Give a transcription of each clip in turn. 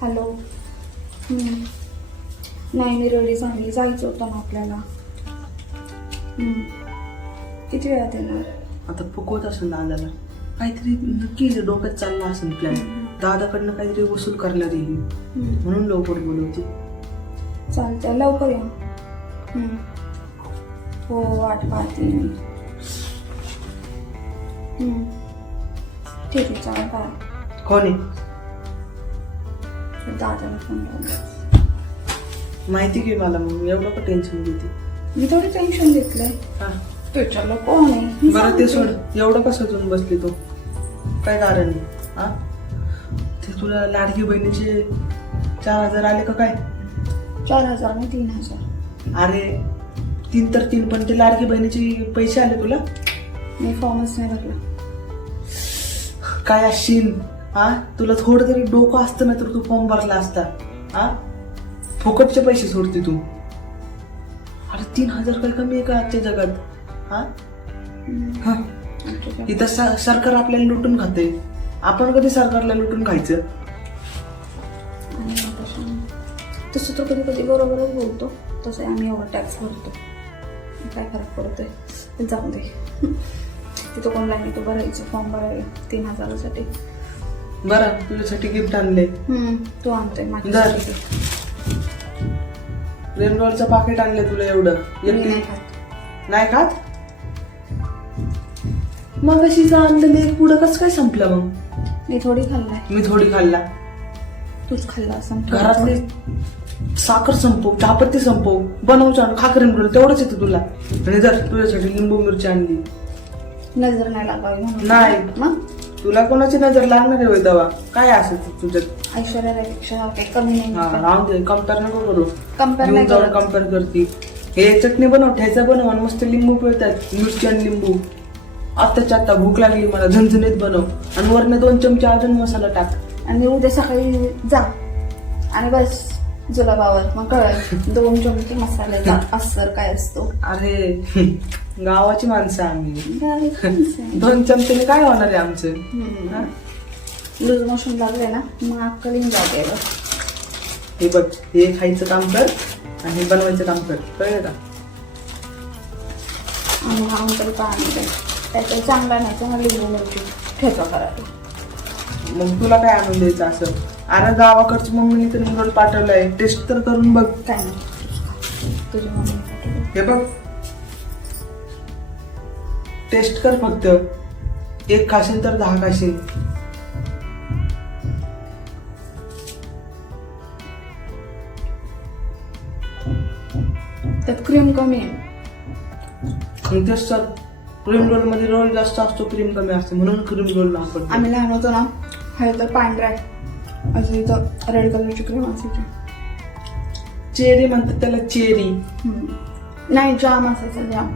Hello. नाही मी ready झाली जायचं होतं ना आपल्याला. किती वेळात येणार आता फुकवत असेल दादाला. काहीतरी नक्की डोक्यात चालला असेल प्लॅन दादाकडनं काहीतरी वसूल करण्यात येईल. म्हणून लवकर बोलवते. चालतंय लवकर या. हो वाट पाहते. ठीक आहे चालेल काय कोण आहे? दादाला फोन लावला माहिती घे मला मग एवढं का टेन्शन घेते? मी थोडी टेन्शन घेतलंय. हा. कोण आहे? मी बरं ते. सोड. एवढं कसं तुम्ही बसली तो? काय कारण आहे? हा? ते तुला लाडकी बहिणीचे चार हजार आले का काय? चार हजार आणि तीन हजार. अरे तीन तर तीन पण ते लाडकी बहिणीचे पैसे आले तुला? मी फॉर्मच नाही भरला. काय असशील हा? तुला थोडं तरी डोकं असतं ना तर तू फॉर्म भरला असता. हा? फुकटचे पैसे सोडते तू. अरे तीन हजार काही कमी आहे का आजच्या जगात? हा? हा? इथं स- सरकार आपल्याला लुटून खाते. आपण कधी सरकारला लुटून खायचं? आणि तसं तर कधी कधी बरोबरच बोलतो. तसं आम्ही एवढा टॅक्स भरतो. काय फरक पडतोय? पण जाऊ दे. तिथं कोण नाही तो भरायचं फॉर्म भरायला. तीन हजारासाठी. बरं तुझ्यासाठी गिफ्ट आणले. हम्म, तू आणतोय दर. माझ्यासाठी पाकिट आणले तुला एवढं. मी नाही खात. नाही खात? मग अशी आणलेलं एक पुढं कसं काय संपलं मग? मी थोडी खाल्लाय. मी थोडी खाल्ला. तूच खाल्ला असं घरातली साखर संपव चहापत्ती संपव. बनवून आणू खाकरेन बनव तेवढंच येतं तुला. आणि जर तुझ्यासाठी लिंबू मिरची आणली. नजर नाही लागावी म्हणून. नाही. मग? तुला कोणाची नजर लागणार आहे होय तेव्हा काय असं तू तुझ्यात ऐश्वर्या रायपेक्षा काही कमी हा नाही राहून दे कंपेअर नको करू. Compare घेऊन नाही जाऊन करत. कंपेअर करती. हे चटणी बनव ठेचा बनव आणि मस्त लिंबू पिळतात. मिरची आणि लिंबू. आत्ताच्या आत्ता भूक लागली मला झणझणीत बनव. आणि वरनं दोन चमचे अजून मसाला टाक. आणि उद्या सकाळी जा. आणि बस जुलाबावर. मग कळेल. दोन चमचे मसाले अस्सर काय असतो. अरे गावाची माणसं आम्ही. दोन चमच्याने काय होणार आहे आमचं? हा? लूज मोशन लागले ना मग अक्कलीन जाते हे बघ हे खायचं काम कर आणि हे बनवायचं काम कर. कळलं का? आणि हा तर पाणी द्या त्याच्यात चांगला नाही चांगला लिंबू मिरची ठेचा करायला. मग तुला काय आणून द्यायचं असं? अरे गावाकडची मम्मीने तर निरोल पाठवलंय. टेस्ट तर करून बघ. काय नाही. तुझी मम्मी. हे बघ. टेस्ट कर फक्त. एक खाशील तर दहा खाशील. त्यात क्रीम कमी आहे. तेच तर क्रीम रोलमध्ये रोल जास्त असतो क्रीम कमी असते. म्हणून क्रीम रोल वापरतो आम्ही लहान होतो ना हे तर पांढरा आहे. असं इथं रेड कलरची क्रीम असायची. चेरी म्हणतात त्याला चेरी. नाही जाम असायचा जाम.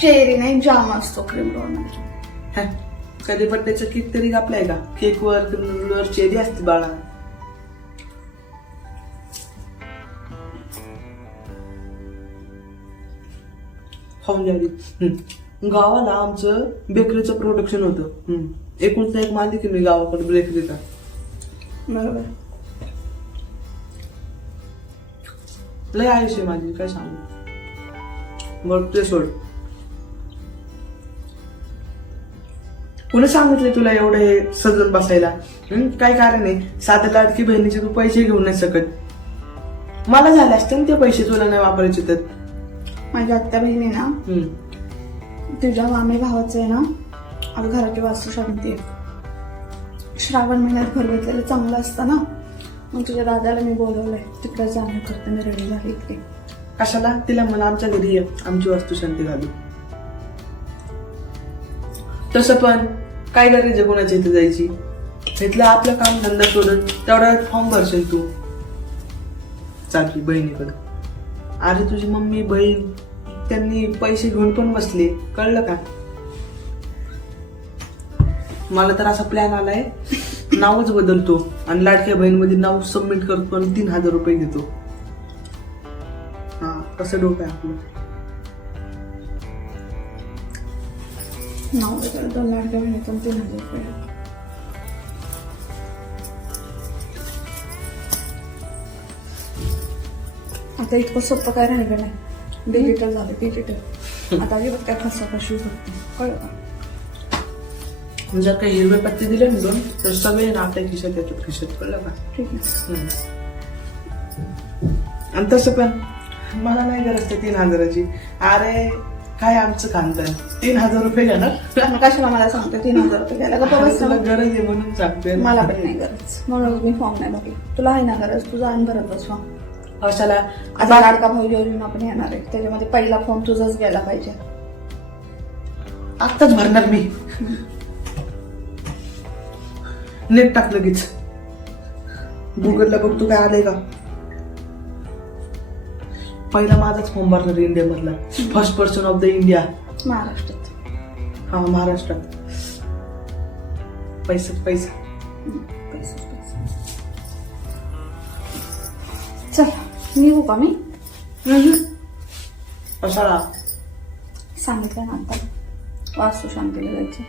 गप्प. चेरी नाही जाम असतो क्रीम रोल हॅ, कधी बड्डेचं केक तरी कापलाय का? केक वर चेरी असते बाळा. खाऊन द्यावी. गावाला आमचं बेकरीचं प्रोडक्शन होतं. हम्म. एकूणचा एक मालिक मी गावाकडे बेकरीचा बरोबर. लय आयुष्य माझी काय सांगू? बघ ते सोड. कोणी सांगितलं तुला एवढं हे सजून बसायला? काय कारण आहे? साध्या लाडकी बहिणीचे तू पैसे घेऊ नाही शकत. मला झाले असते ना ते पैसे तुला नाही वापरायचे तर. माझ्या आत्या बहिणी ना. तुझ्या मामी भावाचं आहे ना आज घराची वास्तू शांती आहे श्रावण महिन्यात घर घेतलेलं चांगलं असतं ना. मग तुझ्या दादाला मी बोलवलंय तिकडे जाणं करते मी रेडी झाली इतकी कशाला? तिला मला आमच्या घरी आमची वस्तू शांती घालू तसं पण काय गरज कोणाच्या इथे जायची? इथलं आपलं काम धंदा सोडून तेवढा फॉर्म भरशील तू. चालली बहिणीकडे. अरे तुझी मम्मी बहीण त्यांनी पैसे घेऊन पण बसले. कळलं का? मला तर असा प्लॅन आलाय. नावच बदलतो. आणि लाडक्या बहीणमध्ये नाव सबमिट करतो आणि तीन हजार रुपये घेतो. हा कसं डोकं आहे आपलं. नऊ हजार दोन लाडक्या तीन हजार रुपये आता इतकं सोपं काय राहिलं नाही डिजिटल झालं डिजिटल आता बघ काय फसा कशी होती कळ म्हणजे जर काही हिरवे पत्ते दिले ना दोन तर सगळे ना आपल्या खिशात येतात खिशात कळलं का ठीक आहे आणि तसं पण मला नाही गरज ते तीन हजाराची अरे काय आमचं खानदान तीन हजार रुपये घेणार? मग कशाला मला सांगते तीन हजार रुपये घ्यायला का बस. तुला गरज आहे म्हणून सांगते. मला पण नाही गरज. म्हणून मी फॉर्म नाही भरला. तुला आहे ना गरज? तुझा आणि भरत बस फॉर्म कशाला? आता लाडका भाऊ योजना पण येणार आहे. त्याच्यामध्ये पहिला फॉर्म तुझाच गेला पाहिजे. आत्ताच भरणार मी. नेट टाक लगेच. गुगलला बघतो काय आलंय का? पहिला माझाच फॉर्म भरणार इंडिया मधला first person of the India महाराष्ट्रात. हा महाराष्ट्रात. पैसे पैसे. हम्म, पैसे पैसे चल निघू का मी? कशाला? सांगितलं ना आता. वास्तू शांतीला जायचं.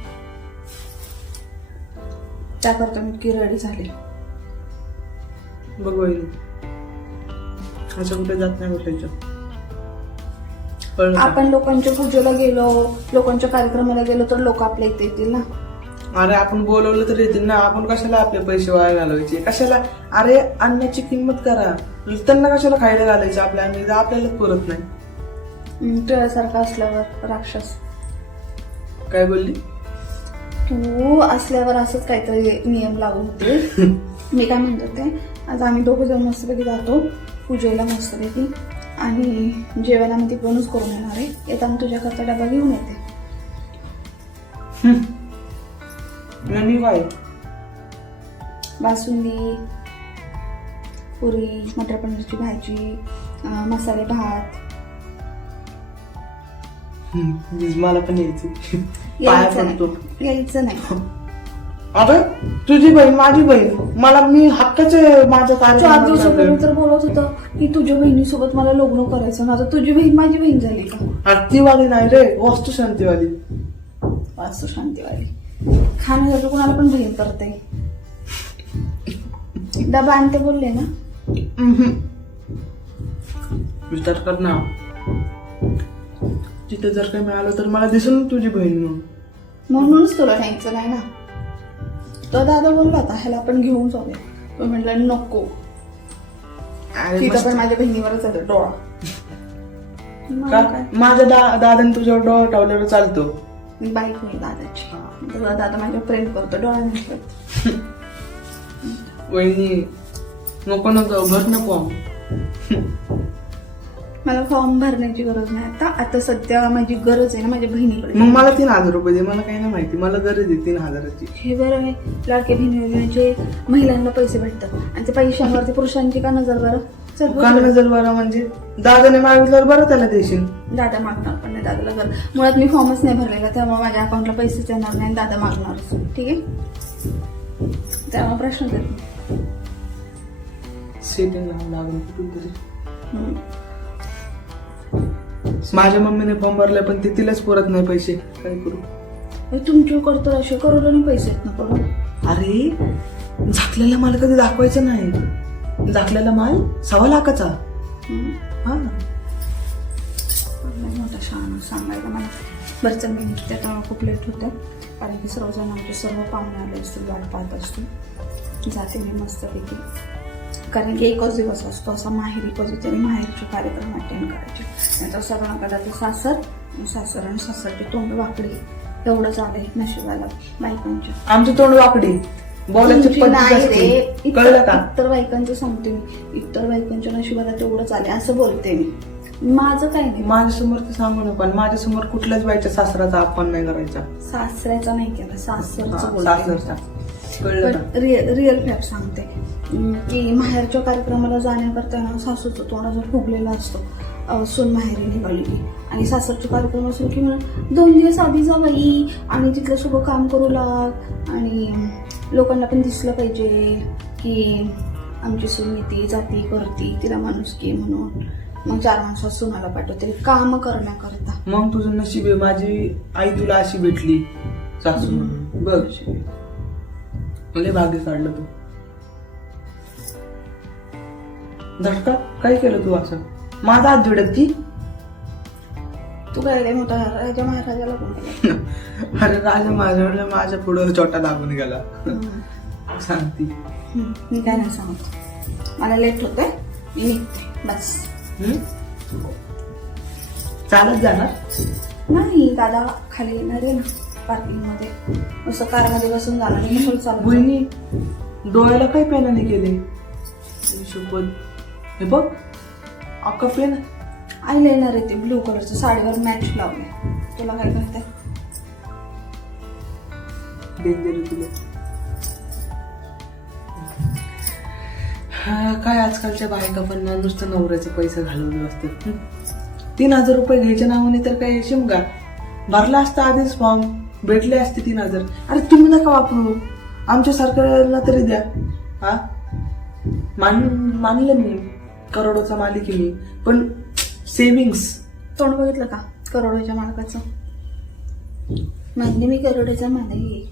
त्याकरता मी इतकी रेडी झाली. बघ असं कुठे जात नाही बसायचं कळलं का? आपण लोकांच्या पूजेला गेलो लोकांच्या कार्यक्रमाला गेलो तर लोक आपल्या इथे येतील ना? अरे आपण बोलवलं तर येतील ना? आपण कशाला आपले पैसे वाया घालवायचे? कशाला? अरे अन्नाची किंमत करा. त्यांना कशाला खायला घालायचं? आपल्या अन्न आपल्यालाच पुरत नाही. तुझ्यासारखा असल्यावर राक्षस. काय बोलली? तू असल्यावर असंच काहीतरी नियम लावून होते मी काय म्हणत होते आज आम्ही दोघं जण मस्तपैकी जातो. पूजेला मस्तपैकी आणि जेवायला मी तिकडूनच करून येणार आहे. येताना तुझ्याकरता डबा घेऊन येते. काय? बासुंदी पुरी मटर पनीरची भाजी मसाले भात. हम्म, मला पण यायची यायचं नाही. अगं तुझी बहीण माझी बहीण. मला मी हक्काचे माझं आठ कार्य दिवसापूर्वी तर बोलत होता की तुझ्या बहिणीसोबत मला लग्न करायचं. ना आता तुझी बहीण माझी बहीण झाली का? आरतीवाली नाही रे वस्तू शांतीवाली. वास्तू शांतीवाली. खाण्यासाठी कोणाला पण बहीण करते. डबा आणते बोलले ना? विचार कर ना. तिथे जर काही मिळालं तर मला दिसेल ना तुझी बहीण म्हणून. म्हणूनच तुला न्यायचं नाही ना? तो दादा बोलला होता ह्याला आपण घेऊन जाऊया तो म्हटला नको. तिथं. पण माझ्या बहिणीवरच आहे डोळा. मग का? काय? माझ्या दा दादाने तुझ्यावर डोळा टावल्यावर चालतो. बाईक होईल दादाची. तुझा दादा माझ्या प्रेम करतो डोळा नाही करत. वहिनी नको नको भर ना फॉर्म मला फॉर्म भरण्याची गरज नाही. आता आता सध्या माझी गरज आहे ना माझ्या बहिणीकडे. मग मला तीन हजार रुपये दे मला काही नाही माहिती. मला गरज आहे तीन हजाराची. हे बरं आहे. लाडके बहीण योजनेचे महिलांना पैसे भेटतात. आणि ते पैशांवरती पुरुषांची का नजर बरं? चल बोल. बरं? म्हणजे दादाने मागितल्यावर बरं त्याला देशील? दादा मागणार पण नाही दादाला कर मुळात मी फॉर्मच नाही भरलेला त्यामुळे माझ्या अकाउंटला पैसेच येणार नाही दादा मागणारच ठीक आहे? त्यामुळे प्रश्न येत नाही सेटिंग लागून कुठून तरी. हम्म. माझ्या मम्मीने फॉर्म भरलाय पण ते तिलाच पुरत नाही पैसे. काय करू? तुमची करतो असे करोडोनी पैसे आहेत ना करून. अरे झाकलेला माल कधी दाखवायचा नाही. झाकलेला माल सव्वा लाखाचा. हा. मोठा शहाणा सांगायला मला. बरं चल मी निघते आता खूप लेट होतं कारण की सर्वजण आमचे सर्व पाहुणे आले असतील वाट पाहत असतील. जाते मी मस्तपैकी. कारण की एकच दिवस असतो असा माहेरी कधीतरी माहेरचे कार्यक्रम अटेंड करायचे. नाहीतर सगळ्यांकडे ते सासर आणि सासर आणि सासरची तोंड वाकडी. एवढंच आलंय नशिबाला. बायकांच्या आमची तोंड वाकडी. नाही. इतर बायकांचं सांगते मी. इतर बायकांच्या नशिबाला तेवढंच आले असं बोलते मी. माझं काय नाही. माझ्यासमोर ते सांगू नका. आणि माझ्यासमोर कुठल्याच बाईच्या सासराचा अपमान नाही करायचा. सासऱ्याचा नाही केला. सासरचं पण रिअल फॅक्ट सांगते. की माहेरच्या कार्यक्रमाला जाण्याकरता ना सासूचं तोंड असं फुगलेलं असतं सून माहेरी निघाली की आणि सासरचे कार्यक्रम असेल की म्हणा दोन दिवस आधी जा बाई आणि तिथलं सगळं काम करू लाग. आणि लोकांना पण दिसलं पाहिजे की आमची सून येते जाती करती तिला माणूस की म्हणून. मग चार माणसं सुनाला पाठवते. काम करण्याकरता. मग तुझं नशीब आहे माझी आई तुला अशी भेटली सासू. म्हणून बघ. लय भाग्य काढलं तू. झटका काय केलं तू असं? माझा हात जोडत की? तू काय मोठा राजा महाराजाला कोण केलं? अरे राजा माझ्या माझ्या पुढं छोटा लागून गेला. सांगती हम्म, मी काय नाही सांगत. मला लेट होतंय. मी निघते. बस. हम्म? चालत जाणार? नाही दादा खाली येणार आहे ना पार्किंगमध्ये असं कारमध्ये बसून जाणार मी थोडं चालू बहिणी डोळ्याला काय पेनाने केले? शपथ हे बघ. अक्का पेन आईला येणार आहे ते ब्लू कलरचं साडीवर मॅच लावले तुला काय करते? तुला. हा, काय आजकालच्या बायका पण ना नुसतं नवऱ्याचे पैसे घालवले असतात? तीन हजार रुपये घ्यायच्या नावाने तर काय शिमगा? भरला असता आधीच फॉर्म भेटले असते तीन हजार. अरे तुम्ही नका वापरू. आमच्या सरकारला तरी द्या. हा? मान मानलं मी. करोडोचा मालिक आहे मी. पण सेविंग्स तोंड बघितलं का? करोडोच्या मालकाचं. मागणी मी करोडोचा मालक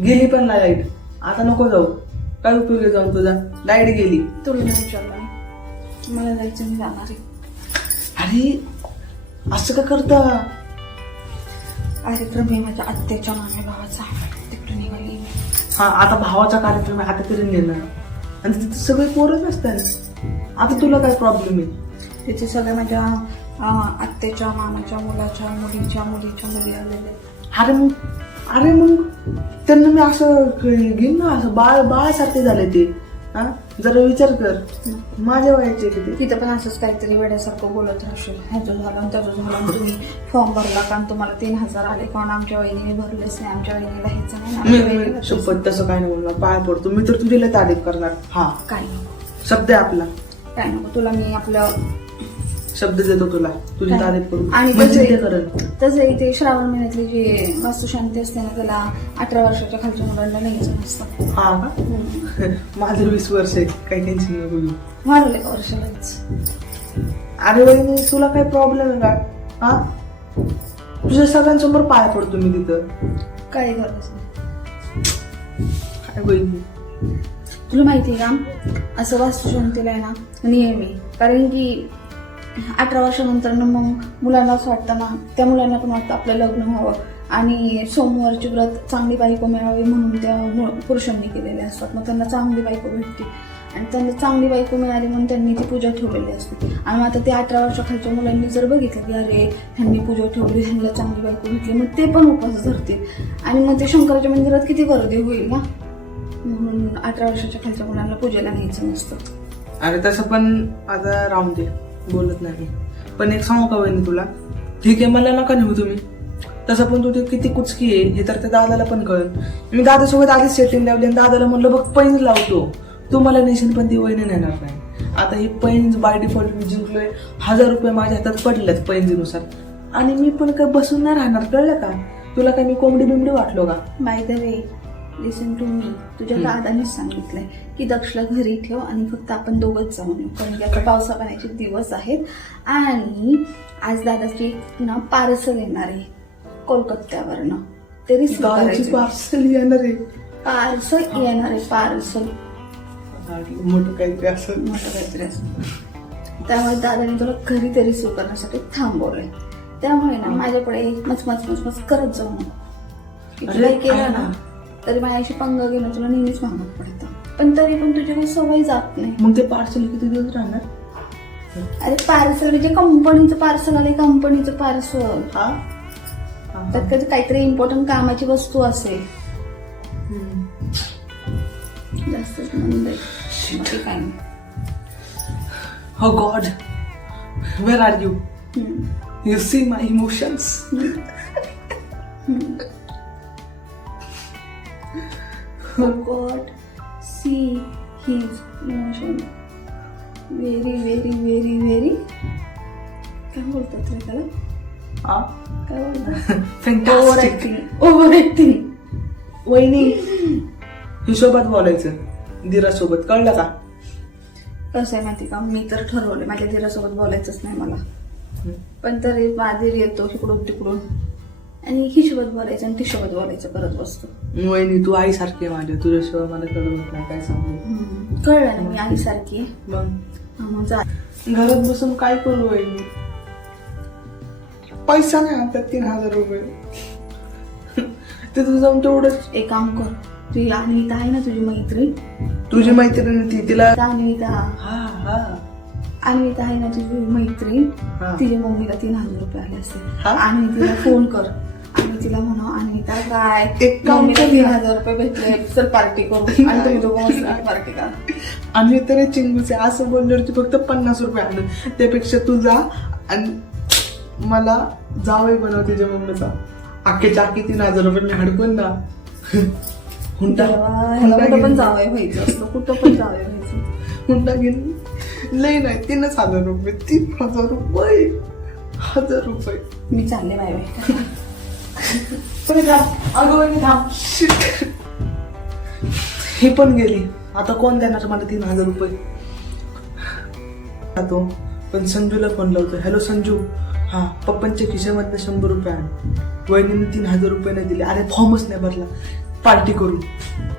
गेली पण लाइट. आता नको जाऊ. काय उपयोग आहे जाऊन तुझा? लाइट गेली. तुला नाही विचारलं? मी. मला जायचं मी जाणार आहे. अरे असं का करता? कार्यक्रम आहे माझ्या आत्याच्या मामे भावाचा. तिकडे निघाली. हा आता भावाचा कार्यक्रम आहे आता तरी नेणार. आणि तिथे सगळे पोरच असतात आता तुला काय प्रॉब्लेम आहे? तिथे सगळे माझ्या अं, आत्याच्या मामाच्या मुलाच्या मुलीच्या मुलीच्या मुली आलेले. आहेत. अरे मग अरे मग त्यांना मी असं घेईन ना असं बाळ बाळासारखे झाले ते. हा? जरा विचार कर. माझ्या वयाचे आहे ते तिथं पण असंच काहीतरी वेड्यासारखं बोलत राहशील. ह्याचं झालं आणि त्याचं झालं आणि तुम्ही फॉर्म भरला कारण तुम्हाला तीन हजार आले कारण आमच्या वहिनीने भरलेच नाही. आमच्या वहिनीला ह्याचं नाही आमच्या वहिनीला त्याचं शपथ तसं काय नाही बोलणार. पाया पडतो. मी तर तुझ्याला तारीफ करणार. हा. काय नको. शब्द आहे आपला. काय नको. तुला मी आपलं शब्द देतो तुला. तुझी? तारीफ करू आणि म्हणजे तसं- ते करेल तसं इथे श्रावण महिन्यातली जी वास्तुशांती असते ना त्याला अठरा वर्षाच्या खालच्या मुलांना न्यायचं नसतं. हा का. माझं वीस वर्ष आहे काही टेन्शन नको घेऊ वाढवले का वर्षालाच? अरे वहिनी तुला काही प्रॉब्लेम आहे का? हा? तुझ्या सगळ्यांसमोर पाया पडतो मी तिथं. काय गरज नाही. काय वहिनी तुला माहिती आहे का? असं वास्तुशांतीला आहे ना नियम आहे कारण की अठरा वर्षानंतर मग मुलांना असं वाटतं ना त्या मुलांना पण वाटतं आपलं लग्न व्हावं. आणि सोमवारची व्रत चांगली बायको मिळावी म्हणून त्या पुरुषांनी केलेले असतात. मग त्यांना चांगली बायको भेटते. आणि त्यांना चांगली बायको मिळाली म्हणून त्यांनी ती पूजा ठेवलेली असते. आणि मग आता ते अठरा वर्षाखालच्या मुलांनी जर बघितलं की अरे ह्यांनी पूजा ठेवली ह्यांना चांगली बायको भेटली मग ते पण उपास धरतील. आणि मग ते शंकराच्या मंदिरात किती गर्दी होईल ना? म्हणून अठरा वर्षाच्या खालच्या मुलांना पूजेला न्यायचं नसतं. अरे तसं पण आता रामदेव बोलत नाही. पण एक सांगू का वहिनी तुला? ठीक आहे मला नका नेऊ तुम्ही. तसं पण तू ते किती कुचकी आहे हे तर त्या दादाला पण कळेल. मी दादासोबत आधीच सेटिंग लावली आणि दादाला म्हणलं बघ पैन लावतो. तू मला नेशन पण ती वहिनी नेणार नाही. आता ही पैंज बाय डिफॉल्ट मी जिंकलोय. हजार रुपये माझ्या हातात पडलेत पैंजीनुसार. आणि मी पण काय बसून नाही राहणार कळलं का? तुला काय मी कोंबडी बिंबडी वाटलो का? माहिती नाही लिसन टू मी तुझ्या. दादानेच सांगितलंय की दक्षला घरी ठेव आणि फक्त आपण दोघंच जाऊन येऊ. कारण की आता पावसा पाण्याचे दिवस आहेत आणि आज दादाची ना पार्सल येणार आहे कोलकात्यावरनं. ते रिसीव गावची करायचं पार्सल येणार आहे. पार्सल येणार आहे पार्सल. मोठं काहीतरी असं मोठं काहीतरी असं त्यामुळे दादाने तुला घरी ते रिसीव करण्यासाठी थांबवलंय. त्यामुळे ना माझ्याकडे मचमच मचमच करत जाऊ नको. केलं ना. तरी माझ्याशी पंग घेणं तुला नेहमीच महाग पडतं पण तरी पण तुझी काही सवय जात नाही मग ते पार्सल किती दिवस राहणार अरे पार्सल म्हणजे कंपनीचं पार्सल आले कंपनीचं पार्सल हा हा. त्यात कधी काहीतरी इम्पॉर्टंट कामाची वस्तू असेल हम्म. जास्तच मंद आहे. बाकी काय नाही Oh God, where are you? हम्म. You see my emotions. God, see his emotion. Very, very, very, very. काय बोलतात रे त्याला? काय बोलतात? ओव्हर. ऍक्टिंग ओव्हर ऍक्टिंग वहिनी. हिशोबात बोलायचं. धीरासोबत. कळलं का? कसं आहे माहिती का? मी तर ठरवलं माझ्या धीरासोबत बोलायचंच नाही मला. पण तरी माझीर येतो इकडून तिकडून. आणि हिशोबत बोलायचं आणि तिशोबत बोलायचं करत बसतो. वहिनी तू आई सारखी आहे माझ्या. तुझ्याशिवाय मला कळवत नाही काय सांगू? हम्म. कळलं ना मी आईसारखी आहे. मग? हा, मग जा. घरात बसून काय करू वहिनी? पैसा नाही आता तीन हजार रुपये. तिथं जाऊन तेवढंच. एक काम कर तुझी अनिता आहे ना तुझी मैत्रीण? तुझी मैत्रीण ती तिला त्या अनिता. हा हा. अनिता आहे ना तुझी मैत्रीण? हा. तिच्या मम्मीला तीन हजार रुपये आले असते हा? आणि तिला फोन कर. तिला म्हणा अनिता काय? एक काम तीन. हजार रुपये भेटले चल पार्टी करू. आणि तुम्ही दोघं पार्टी करा. आणि तरी चिंगूचे असं बोलल्यावर तू फक्त पन्नास रुपये आणून त्यापेक्षा तू जा आणि मला जावई बनव तुझ्या मम्मीचा. अख्खे चाकी तीन हजार रुपये मी हडकून ना हुंडा हुंडा कुठं पण घेऊन जावं व्हायचं असतं कुठं पण जावं व्हायचं. हुंडा घेऊन लय नाही तीनच हजार रुपये तीन हजार रुपये हजार रुपये. मी चालले बाय बाय. पुढे थांब. अगं वहिनी थांब. ही पण गेली. आता कोण देणार मला तीन हजार रुपये? तो. पण संजूला फोन लावतो हॅलो संजू. हा पप्पांच्या खिशामधनं शंभर रुपये आण. वहिनीने तीन हजार रुपये नाही दिले. अरे फॉर्मच नाही भरला. पार्टी करू